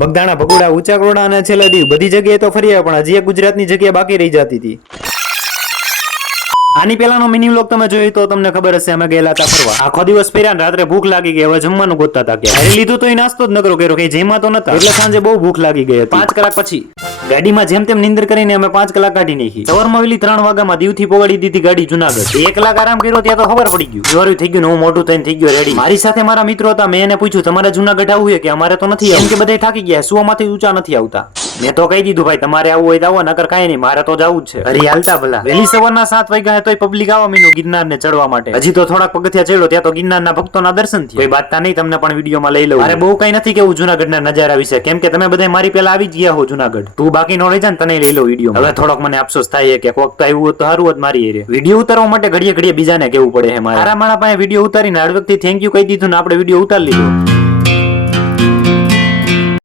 બગદાણા, ભગોડા, ઊંચા કોરડા અને છેલ્લા દીવ બધી જગ્યાએ તો ફર્યા, પણ હજી એક ગુજરાતની જગ્યા બાકી રહી જતી હતી. આની પેલાનો મિની વ્લોગ તમે જોયું તો તમને ખબર હશે, અમે ગયેલા હતા ફરવા. આખો દિવસ ફર્યા ને રાત્રે ભૂખ લાગી ગઈ, હવે જમવાનું ગોતતા હતા. ઘરે લીધું તો એ નાસ્તો જ નકરો કર્યો, કઈ જેમાં તો નતા, એટલે સાંજે બહુ ભૂખ લાગી ગઈ હતી. 5 કલાક પછી ગાડીમાં જેમ તેમ નીંદર કરીને અમે 5 કલાક કાઢી નાખી. સવારમાં વેલી 3 વાગ્યામાં દીવથી પોગાડી દીધી ગાડી જુનાગઢ. 1 કલાક આરામ કર્યો ત્યાં તો ખબર પડી ગયું, જવારું થઈ ગયું, હું મોટું થઈને થઈ ગયો રેડી. મારી સાથે મારા મિત્રો હતા, મેં એને પૂછ્યું તમારે જુનાગઢ આવવું છે કે અમારે તો નથી આવવું, કે બધા થાકી ગયા, સુવામાંથી ઊંચા નથી આવતા. મેં તો કહી દીધું ભાઈ તમારે આવવું હોય તો આવો, નકર કાંઈ નહીં, મારે તો જવું જ છે. અરે હાલતા ભલા વહેલી સવારના 7 વાગ્યા તોય પબ્લિક આવવા મીનું ગિરનાર ને ચડવા માટે. હજી તો થોડાક પગથિયા ચડ્યો ત્યાં તો ગિરનારના ભક્તોના દર્શન થયા. કોઈ બાતતા નહીં, તમને પણ વિડીયોમાં લઈ લઉં. અરે બહુ કઈ નથી કેવું જુનાગઢના નજારા વિશે, કેમ કે તમે બધા મારી પેલા આવી જ ગયા હો જુનાગઢ. તું બાકી નો રહી જા ને, તને લઈ લો વિડીયો. હવે થોડોક મને અફસોસ થાય કે કોક તો આવ્યું હોત તો સારું હોત મારી એરે. વિડીયો ઉતારવા માટે ઘડીએ ઘડીએ બીજાને કેવું પડે છે મારે. મારા પાસે વિડીયો ઉતારીને હળવકથી થેન્ક યુ કહી દીધું ને આપણે વિડીયો ઉતારી લીધો.